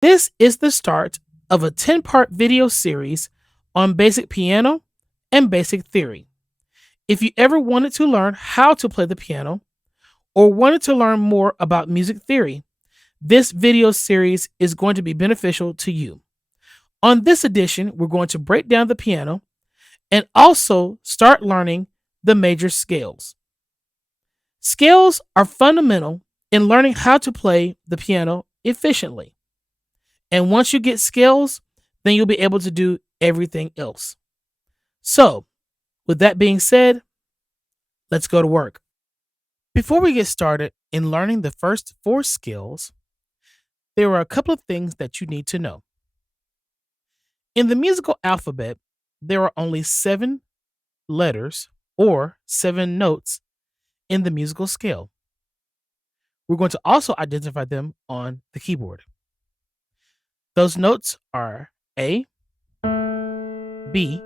This is the start of a 10-part video series on basic piano and basic theory. If you ever wanted to learn how to play the piano or wanted to learn more about music theory, this video series is going to be beneficial to you. On this edition, we're going to break down the piano and also start learning the major scales. Scales are fundamental in learning how to play the piano efficiently. And once you get scales, then you'll be able to do everything else. So, with that being said, let's go to work. Before we get started in learning the first 4 skills, there are a couple of things that you need to know. In the musical alphabet, there are only 7 letters or 7 notes in the musical scale. We're going to also identify them on the keyboard. Those notes are A, B,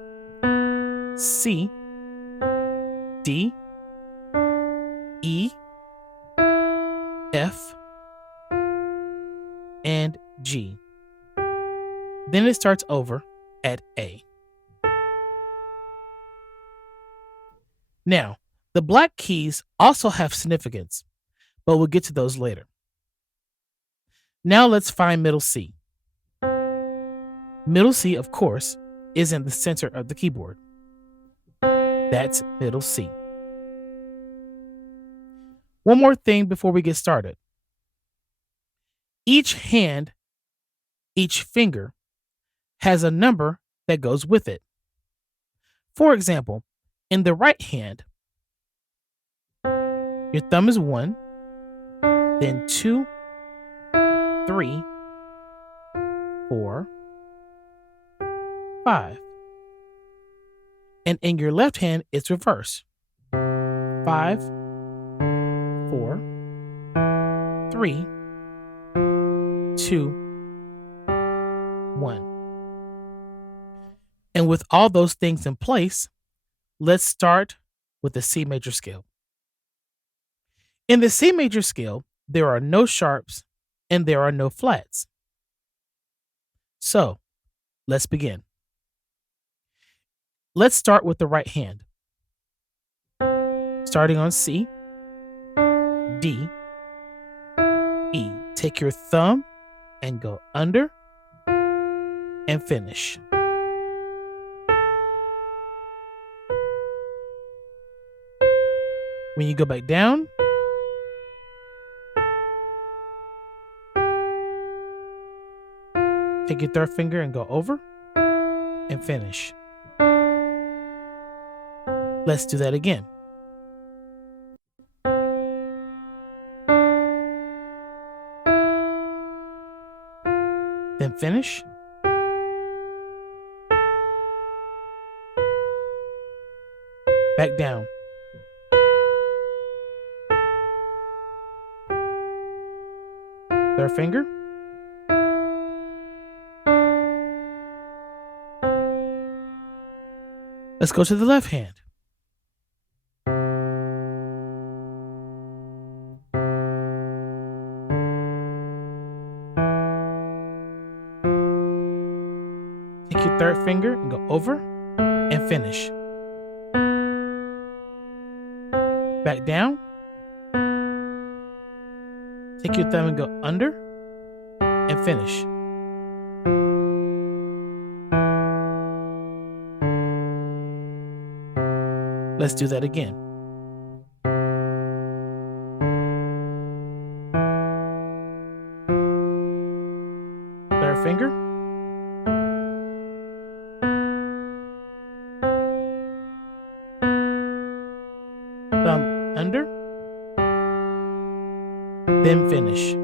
C, D, E, F, and G. Then it starts over at A. Now, the black keys also have significance, but we'll get to those later. Now let's find middle C. Middle C, of course, is in the center of the keyboard. That's middle C. One more thing before we get started. Each hand, each finger, has a number that goes with it. For example, in the right hand, your thumb is 1, then 2, 3, 4, 5. And in your left hand, it's reverse. 5, 4, 3, 2, 1. And with all those things in place, let's start with the C major scale. In the C major scale, there are no sharps and there are no flats. So, let's begin. Let's start with the right hand. Starting on C, D, E. Take your thumb and go under and finish. When you go back down, take your third finger and go over and finish. Let's do that again. Then finish. Back down. Third finger. Let's go to the left hand. Take your third finger and go over and finish. Back down. Take your thumb and go under and finish. Let's do that again. Third finger. Thumb under. Then finish.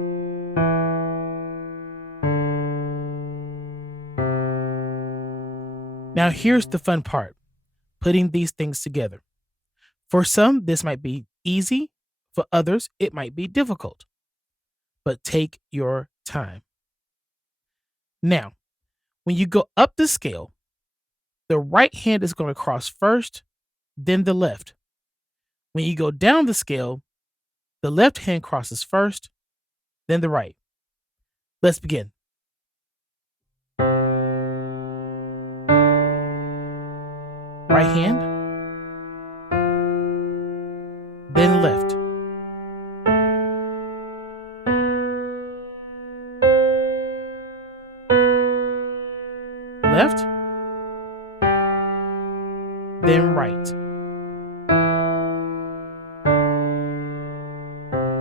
Now here's the fun part, putting these things together. For some, this might be easy. For others, it might be difficult. But take your time. Now, when you go up the scale, the right hand is going to cross first, then the left. When you go down the scale, the left hand crosses first, then the right. Let's begin. right hand, then left. Left, then right.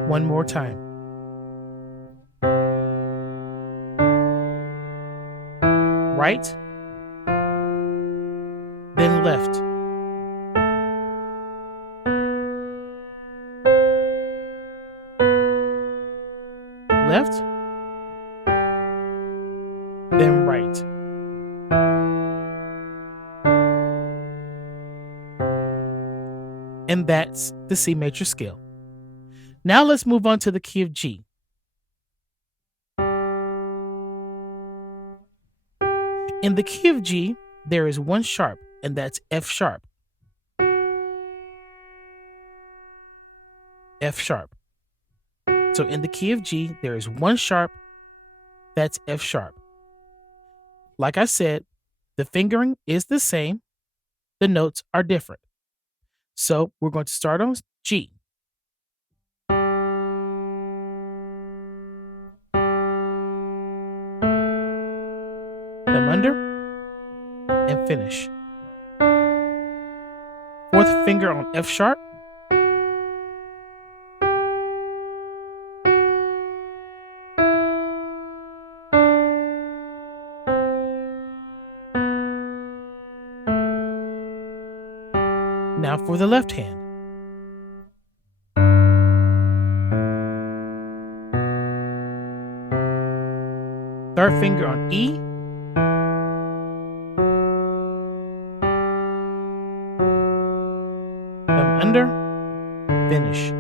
One more time. Right, then left. Left, then right. And that's the C major scale. Now let's move on to the key of G. In the key of G, there is one sharp, and that's F sharp. F sharp. So in the key of G, there is one sharp, that's F sharp. Like I said, the fingering is the same, the notes are different. So we're going to start on G. Thumb under and finish. Fourth finger on F sharp. Now for the left hand. Third finger on E. Thumb under, finish.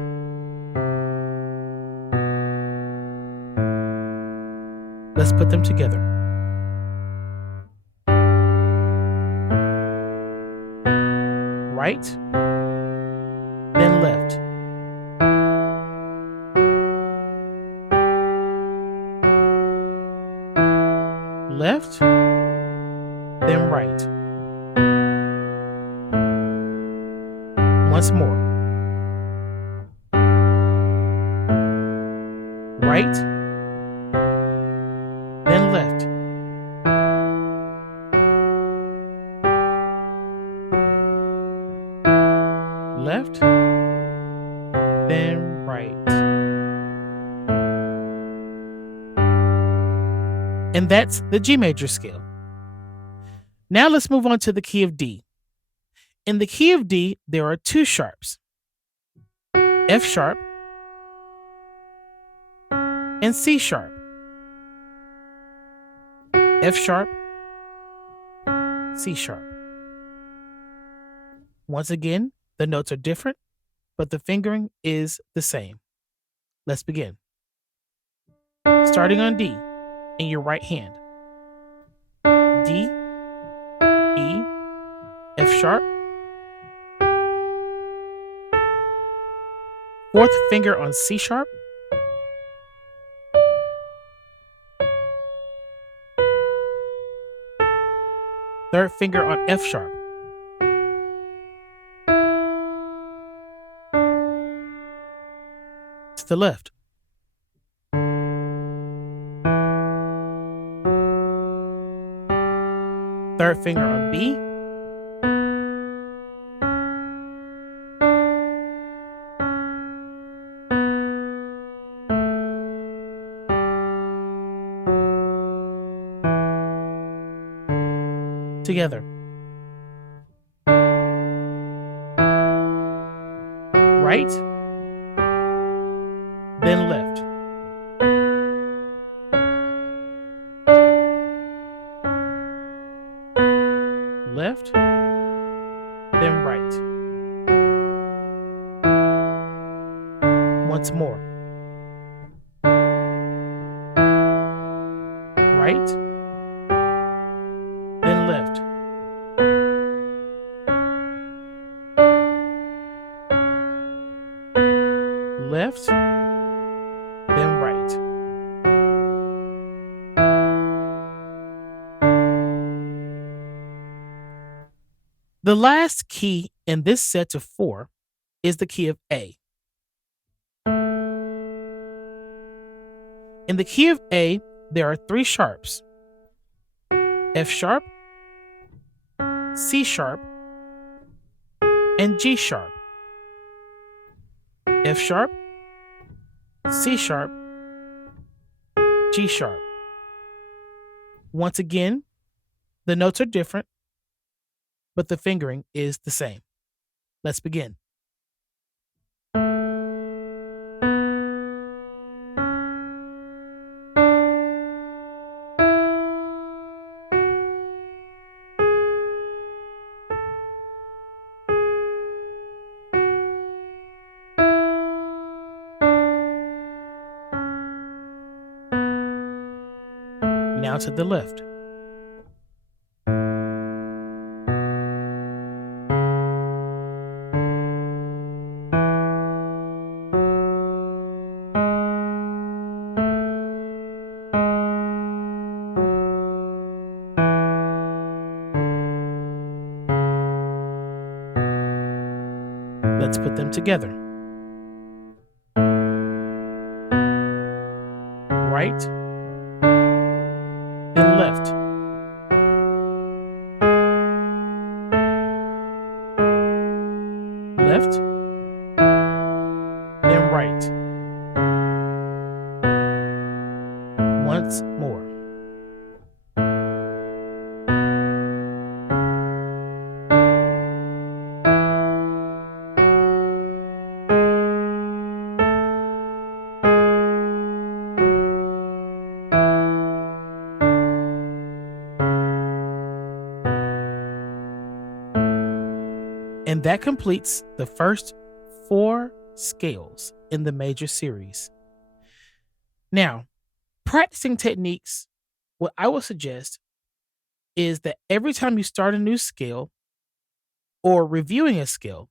Let's put them together. Right, then left. Left, then right. Once more. Right, then left. Left, then right. And that's the G major scale. Now let's move on to the key of D. In the key of D, there are two sharps, F sharp and C sharp. F sharp, C sharp. Once again, the notes are different, but the fingering is the same. Let's begin. Starting on D in your right hand. D, E, F sharp. Fourth finger on C sharp. Third finger on F sharp. To the left. Third finger on B. Together. Right, then left. Left, then right. Once more. Right, then left. Left, then right. The last key in this set of 4 is the key of A. In the key of A, there are 3 sharps: F sharp, C sharp, and G sharp. F sharp, C sharp, G sharp. Once again, the notes are different, but the fingering is the same. Let's begin. Now to the left. Let's put them together. Right, then left. Left, then right. Once more. And that completes the first 4 scales in the major series. Now, practicing techniques, what I would suggest is that every time you start a new scale or reviewing a scale,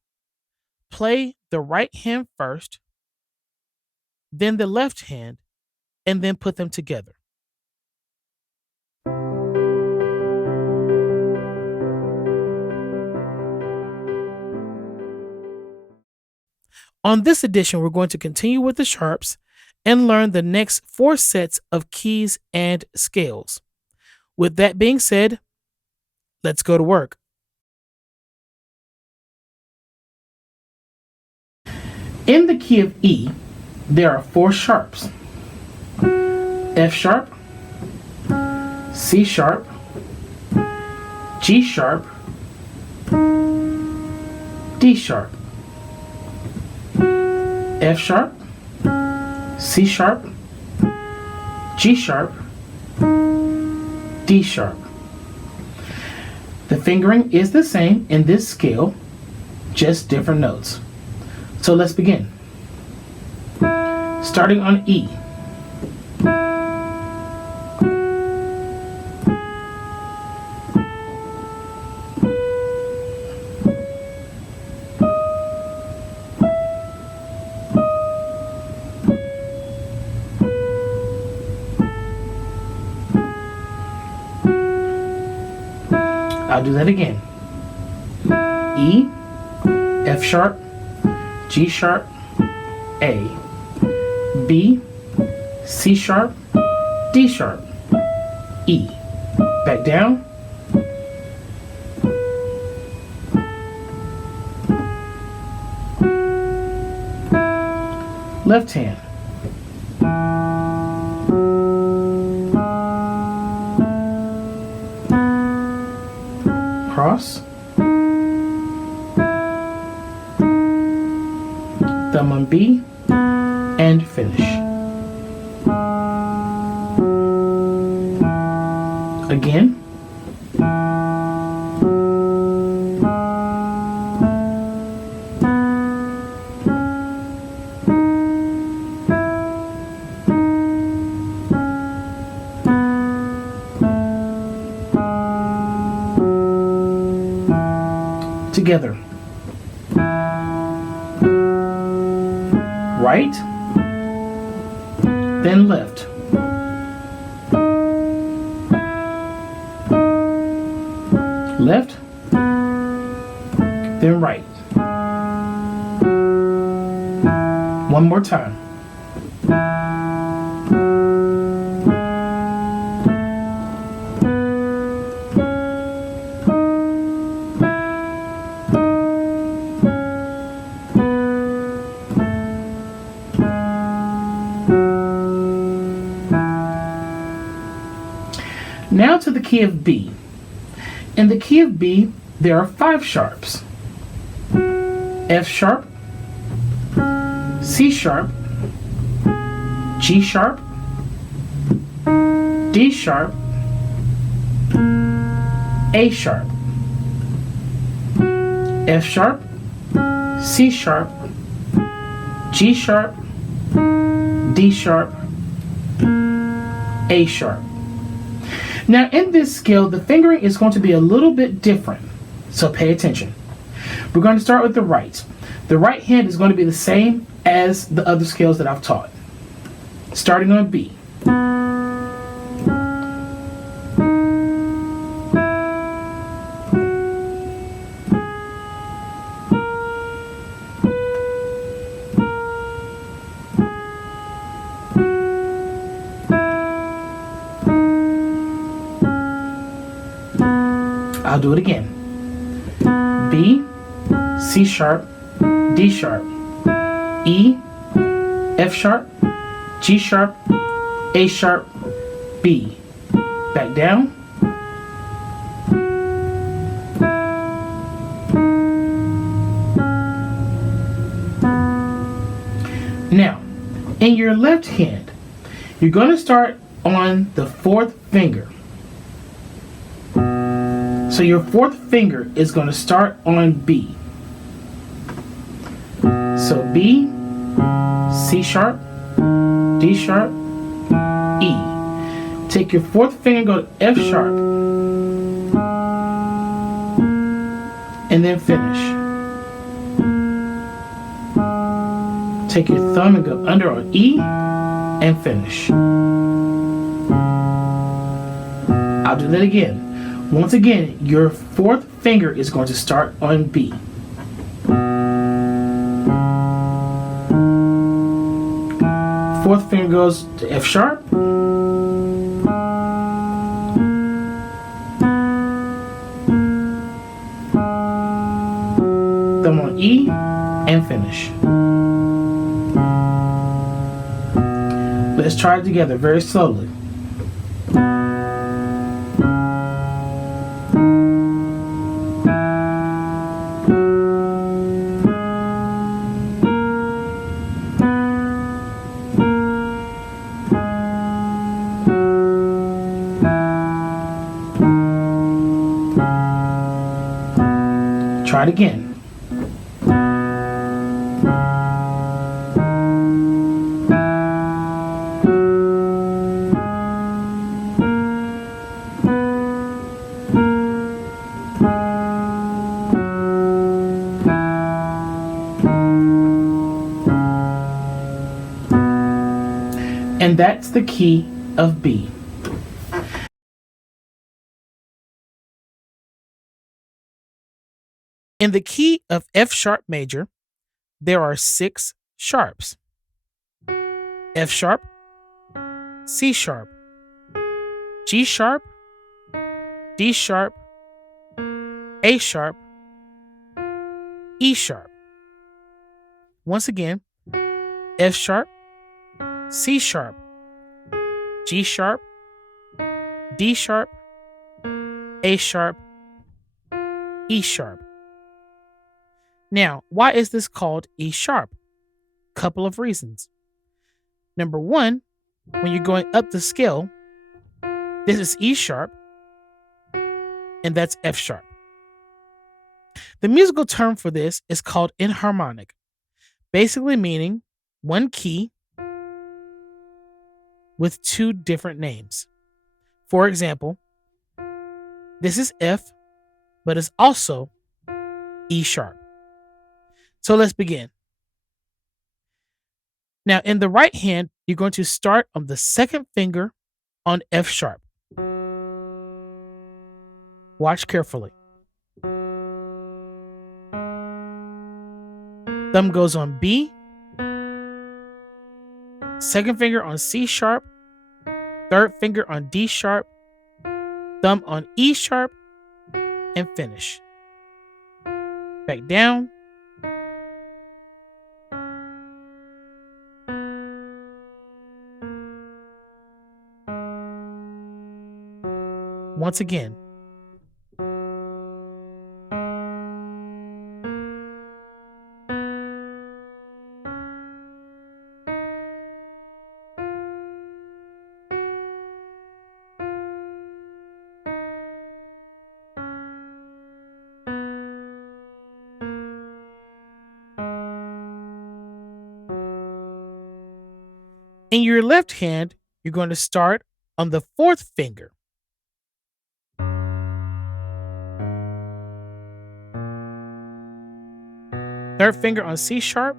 play the right hand first, then the left hand, and then put them together. On this edition, we're going to continue with the sharps and learn the next 4 sets of keys and scales. With that being said, let's go to work. In the key of E, there are 4 sharps: F sharp, C sharp, G sharp, D sharp. F sharp, C sharp, G sharp, D sharp. The fingering is the same in this scale, just different notes. So let's begin. Starting on E. I'll do that again. E, F sharp, G sharp, A, B, C sharp, D sharp, E. Back down. Left hand. Cross, thumb on B, and finish. Again. Together. Right, then left. Left, then right. One more time. Now to the key of B. In the key of B, there are 5 sharps. F sharp, C sharp, G sharp, D sharp, A sharp, F sharp, C sharp, G sharp, D sharp, A sharp. Now in this scale, the fingering is going to be a little bit different, so pay attention. We're going to start with the right. The right hand is going to be the same as the other scales that I've taught. Starting on B. I'll do it again. B, C sharp, D sharp, E, F sharp, G sharp, A sharp, B. Back down. Now, in your left hand, you're going to start on the 4th finger. So your 4th finger is going to start on B. So B, C sharp, D sharp, E. Take your 4th finger and go to F sharp. And then finish. Take your thumb and go under on E and finish. I'll do that again. Once again, your 4th finger is going to start on B. 4th finger goes to F sharp. Thumb on E and finish. Let's try it together very slowly. Try it again. And that's the key of B. In the key of F sharp major, there are 6 sharps. F sharp, C sharp, G sharp, D sharp, A sharp, E sharp. Once again, F sharp, C sharp, G sharp, D sharp, A sharp, E sharp. Now, why is this called E sharp? Couple of reasons. Number one, when you're going up the scale, this is E sharp, and that's F sharp. The musical term for this is called enharmonic, basically meaning one key with 2 different names. For example, this is F, but it's also E sharp. So let's begin. Now, in the right hand, you're going to start on the 2nd finger on F sharp. Watch carefully. Thumb goes on B, second finger on C sharp, third finger on D sharp, thumb on E sharp, and finish. Back down. Once again. In your left hand, you're going to start on the fourth finger. Third finger on C sharp,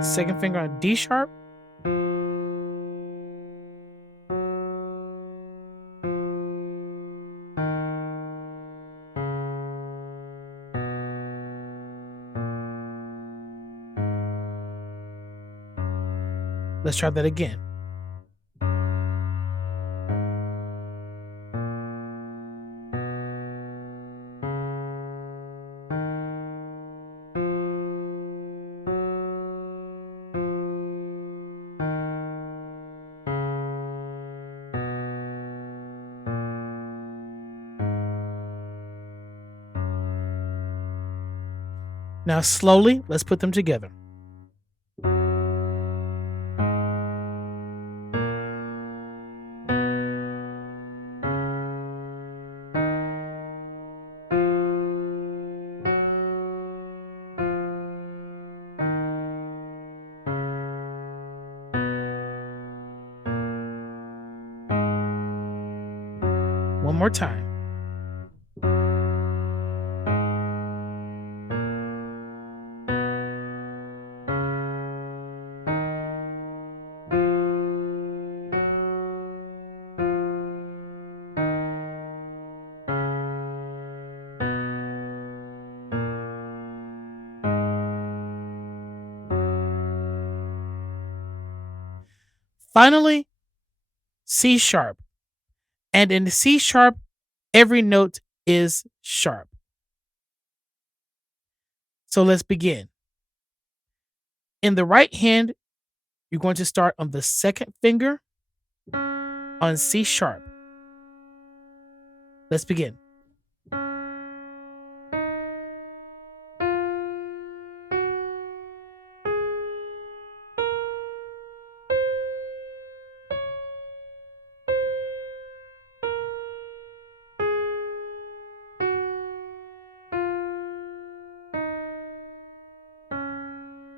second finger on D sharp, let's try that again. Now slowly, let's put them together. One more time. Finally, C sharp. And in C sharp, every note is sharp. So let's begin. In the right hand, you're going to start on the second finger on C sharp. Let's begin.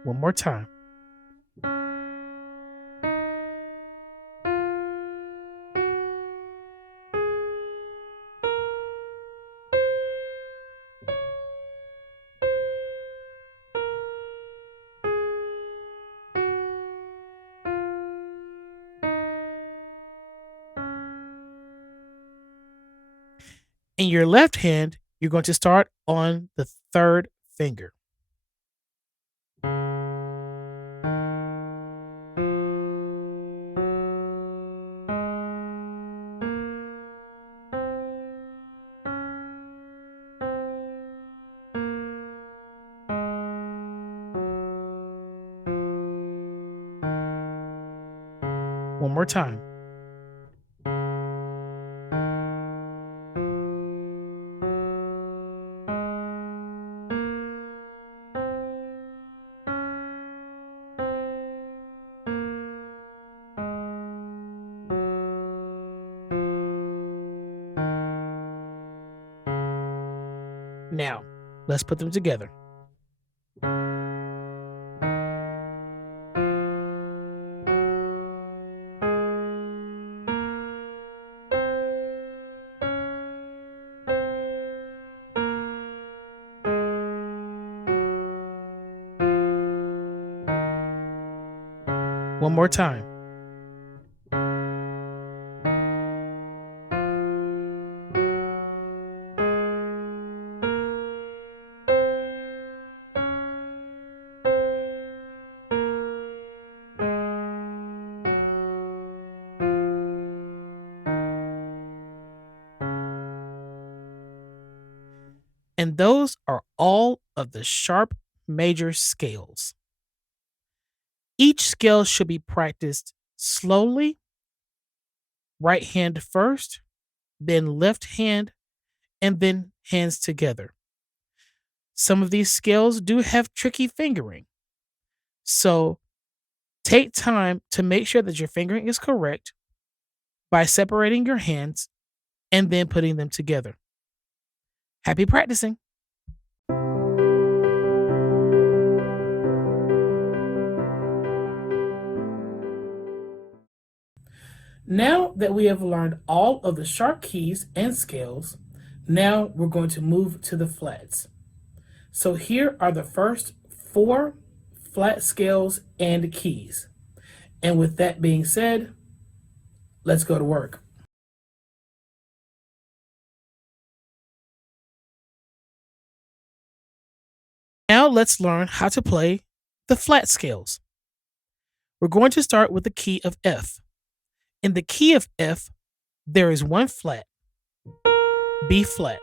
One more time. In your left hand, you're going to start on the third finger. One more time. Now, let's put them together. One more time. And those are all of the sharp major scales. Each scale should be practiced slowly, right hand first, then left hand, and then hands together. Some of these scales do have tricky fingering. So take time to make sure that your fingering is correct by separating your hands and then putting them together. Happy practicing. Now that we have learned all of the sharp keys and scales, now we're going to move to the flats. So here are the first 4 flat scales and keys. And with that being said, let's go to work. Now let's learn how to play the flat scales. We're going to start with the key of F. In the key of F, there is 1 flat, B flat.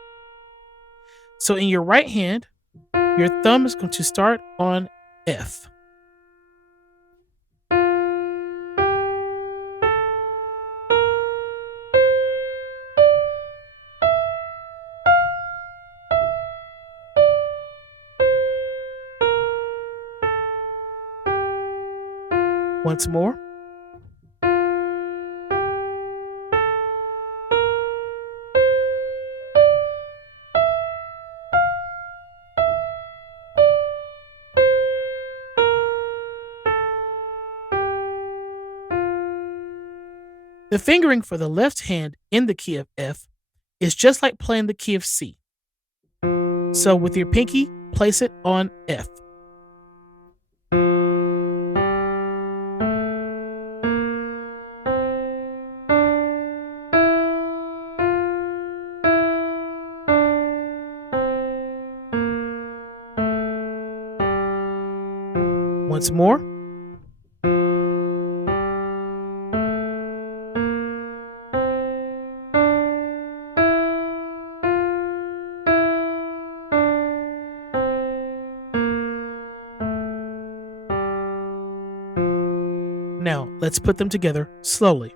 So in your right hand, your thumb is going to start on F. Once more. The fingering for the left hand in the key of F is just like playing the key of C. So with your pinky, place it on F. Once more. Now, let's put them together slowly.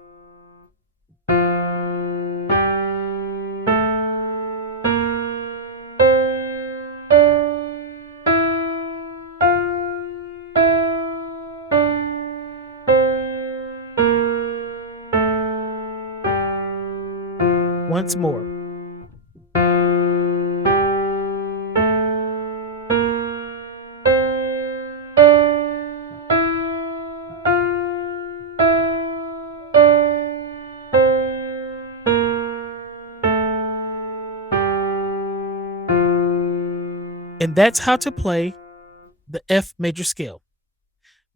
Once more. And that's how to play the F major scale.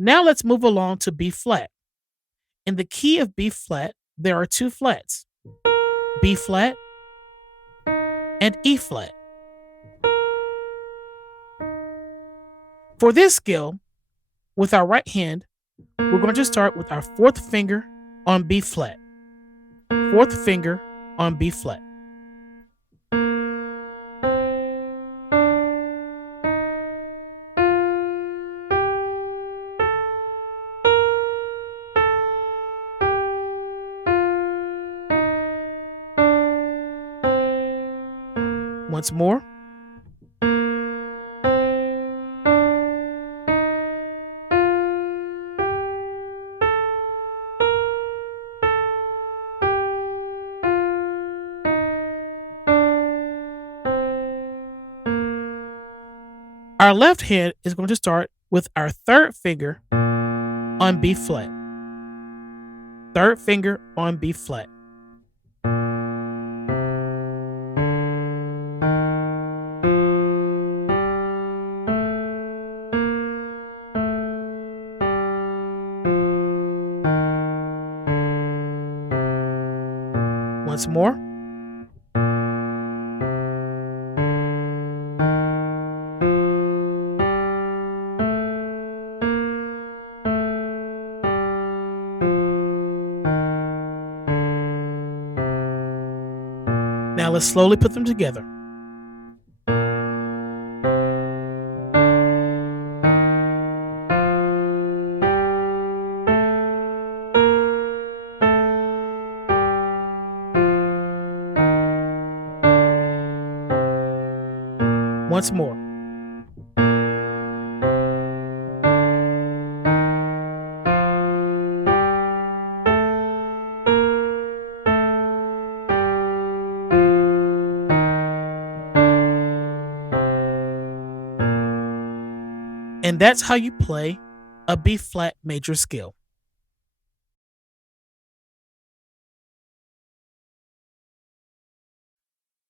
Now let's move along to B flat. In the key of B flat, there are 2 flats, B flat and E flat. For this scale, with our right hand, we're going to start with our 4th finger on B flat. 4th finger on B flat. Once more. Our left hand is going to start with our 3rd finger on B flat. 3rd finger on B flat. Once more. Now let's slowly put them together. Once more. And that's how you play a B flat major scale.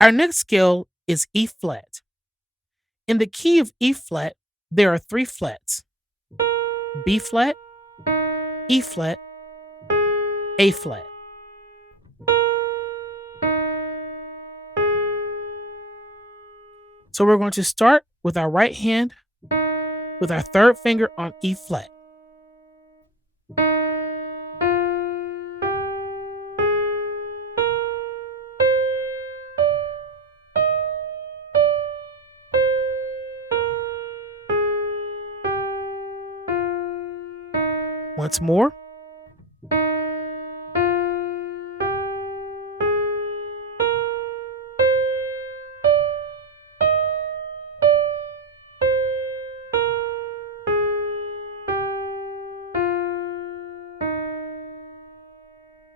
Our next scale is E flat. In the key of E flat, there are 3 flats: B flat, E flat, A flat. So we're going to start with our right hand with our third finger on E flat. Once more.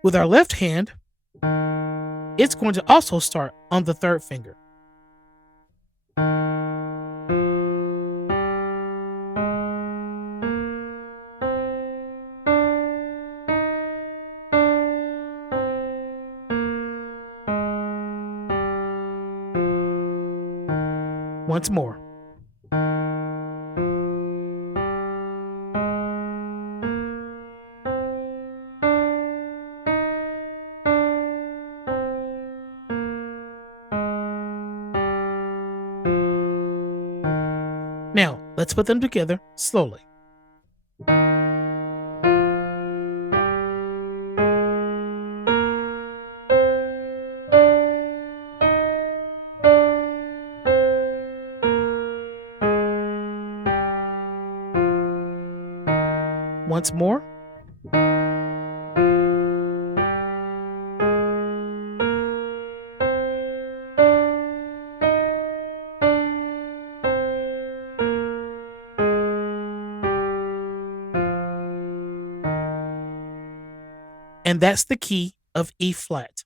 With our left hand, it's going to also start on the third finger. Once more. Now, let's put them together slowly. Once more. And that's the key of E flat.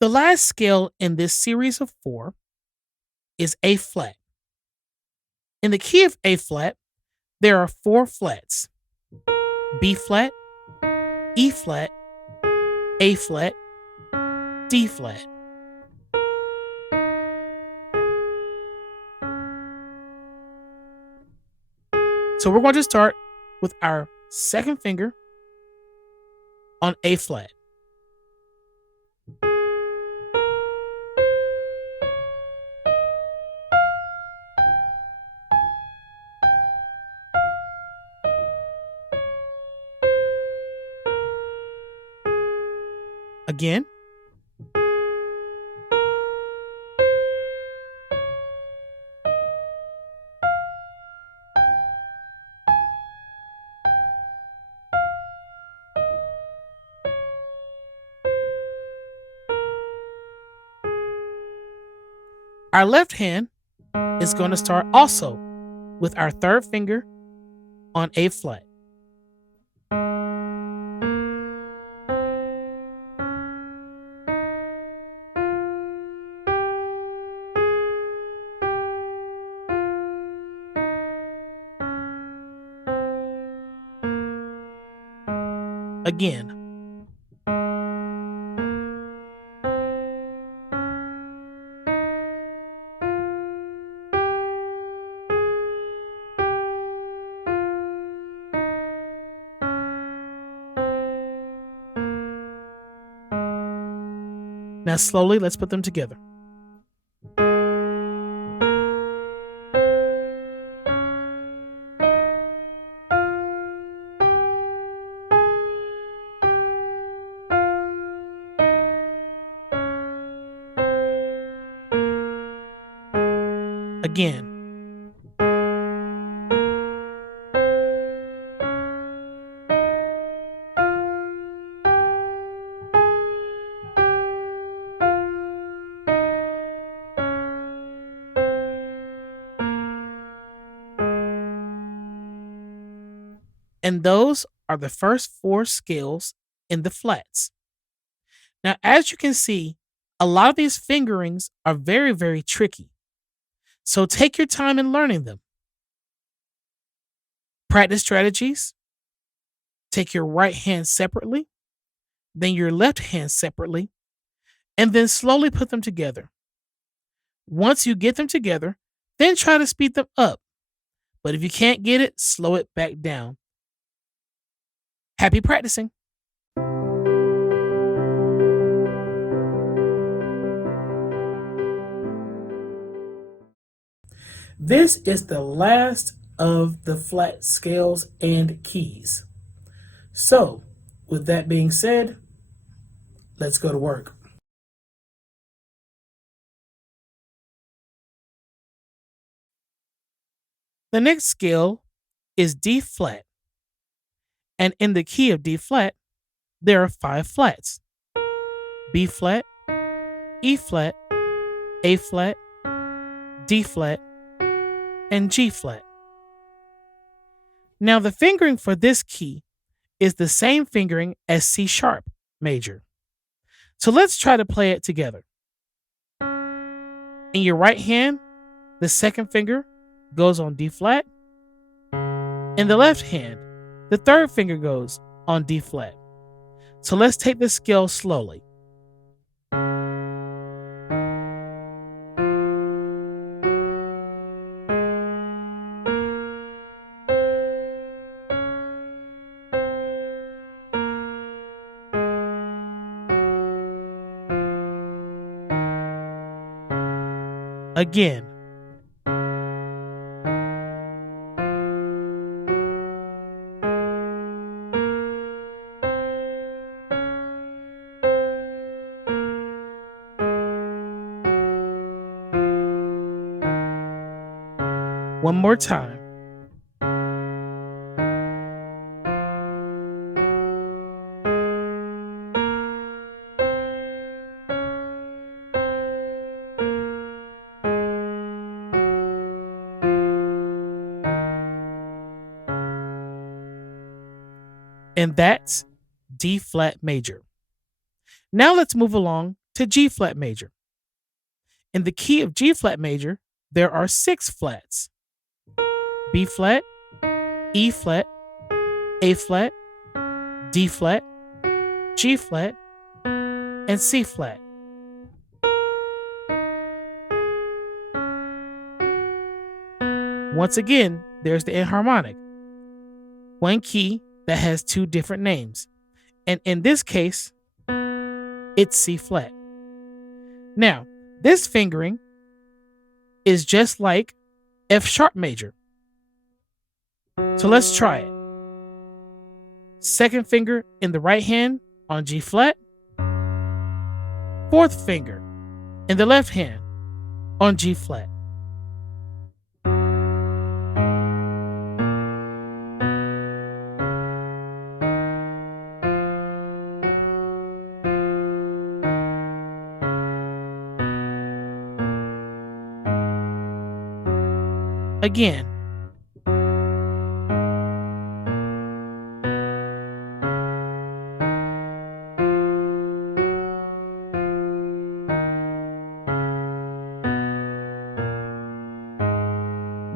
The last scale in this series of 4 is A flat. In the key of A flat, there are 4 flats: B flat, E flat, A flat, D flat. So we're going to start with our second finger on A flat. Again. Our left hand is going to start also with our third finger on A flat. Again. Now slowly, let's put them together. Again. And those are the first four scales in the flats. Now, as you can see, a lot of these fingerings are very, very tricky. So take your time in learning them. Practice strategies. Take your right hand separately, then your left hand separately, and then slowly put them together. Once you get them together, then try to speed them up. But if you can't get it, slow it back down. Happy practicing. This is the last of the flat scales and keys. So, with that being said, let's go to work. The next scale is D flat. And in the key of D flat, there are 5 flats: B flat, E flat, A flat, D flat, and G flat. Now, the fingering for this key is the same fingering as C sharp major. So let's try to play it together. In your right hand, the second finger goes on D flat. In the left hand, the third finger goes on D flat. So let's take the scale slowly. Again. One more time. And that's D flat major. Now let's move along to G flat major. In the key of G flat major, there are 6 flats: B flat, E flat, A flat, D flat, G flat, and C flat. Once again, there's the enharmonic, one key that has 2 different names. And in this case, it's C flat. Now, this fingering is just like F sharp major. So let's try it. Second finger in the right hand on G flat. Fourth finger in the left hand on G flat. Again.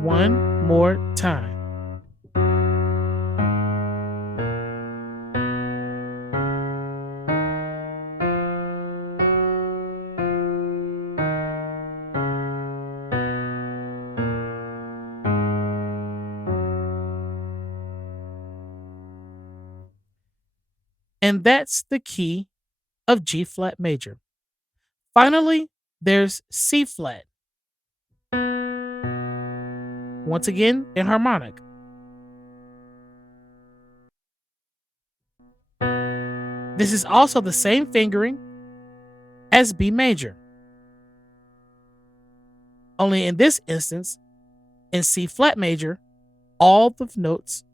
One more time. And that's the key of G flat major. Finally, there's C flat. Once again, enharmonic. This is also the same fingering as B major. Only in this instance, in C flat major, all the notes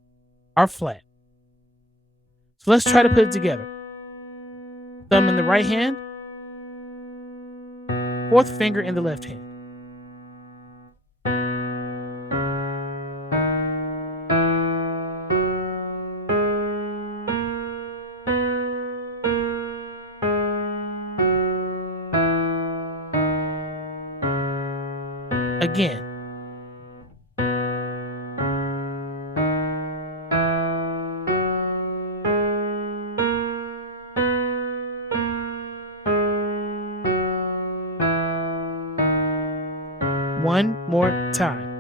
are flat. So let's try to put it together. Thumb in the right hand, fourth finger in the left hand. again. One more time.